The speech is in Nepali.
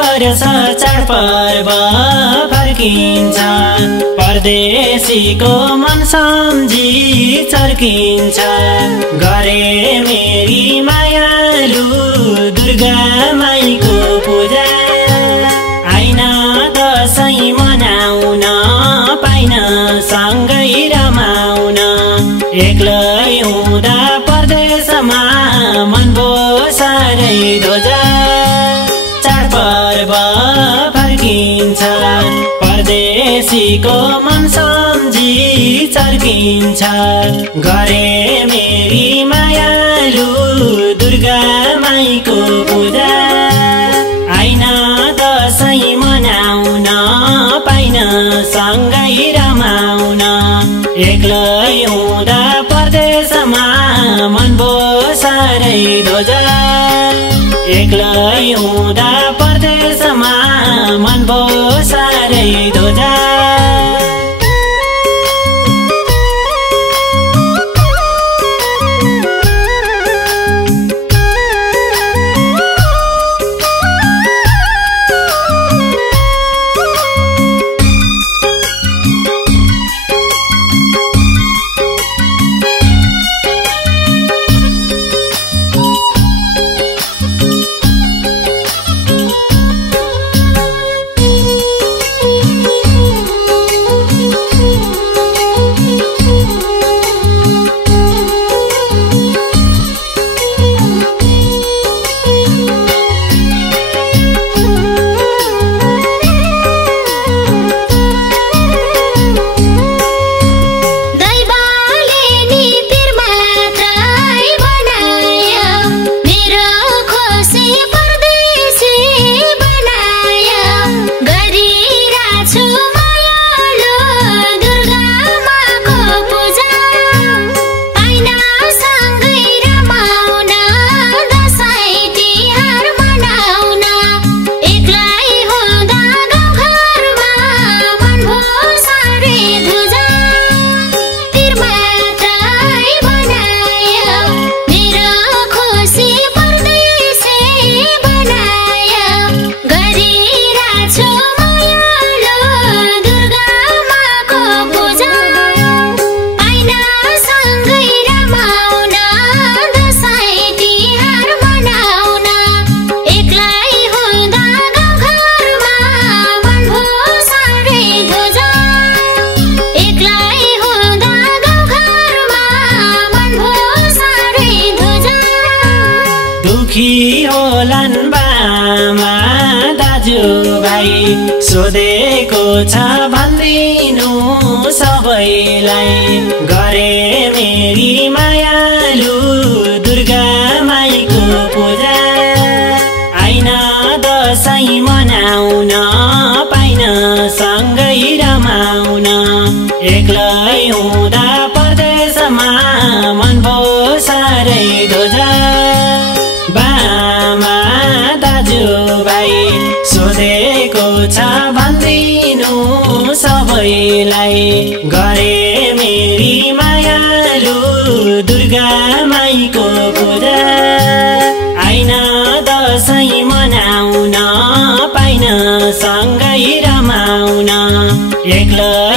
वर्ष चाडपर्व फर्किन्छ परदेशीको मन सम्झी चर्किन्छ गरे मेरी मायालु दुर्गा माईको पूजा आइन दशैं मनाउन पाइन सँगै रमाउन एक्लै हुँदा परदेशमा मन बोसारै ध्वजा चाडपर्व फर्किन्छ परदेशीको मन सम्झी चर्किन्छ गरे मेरी मायालु दुर्गा माईको पूजा आइन दशैं मनाउन पाइन सँगै रमाउन एक्लै हुँदा परदेशमा मन बोसारै ध्वजा एक्लै हुँदा परदेशमा मन बोसारै ध्वजा होलान् बामा दाजुभाइ सोधेको छ भन्दिनु सबैलाई गरे मेरी मायालु दुर्गा माईको पूजा आइन दशैं मनाउन पाइन सँगै रमाउन एक्लै हुँदा परदेशमा मन बोसारै ध्वजा बामा दाजुभाइ सोधेको छ भन्दिनु सबैलाई गरे मेरी मायालु दुर्गा माईको पूजा आइन दशैं मनाउन पाइन सँगै रमाउन एक्लै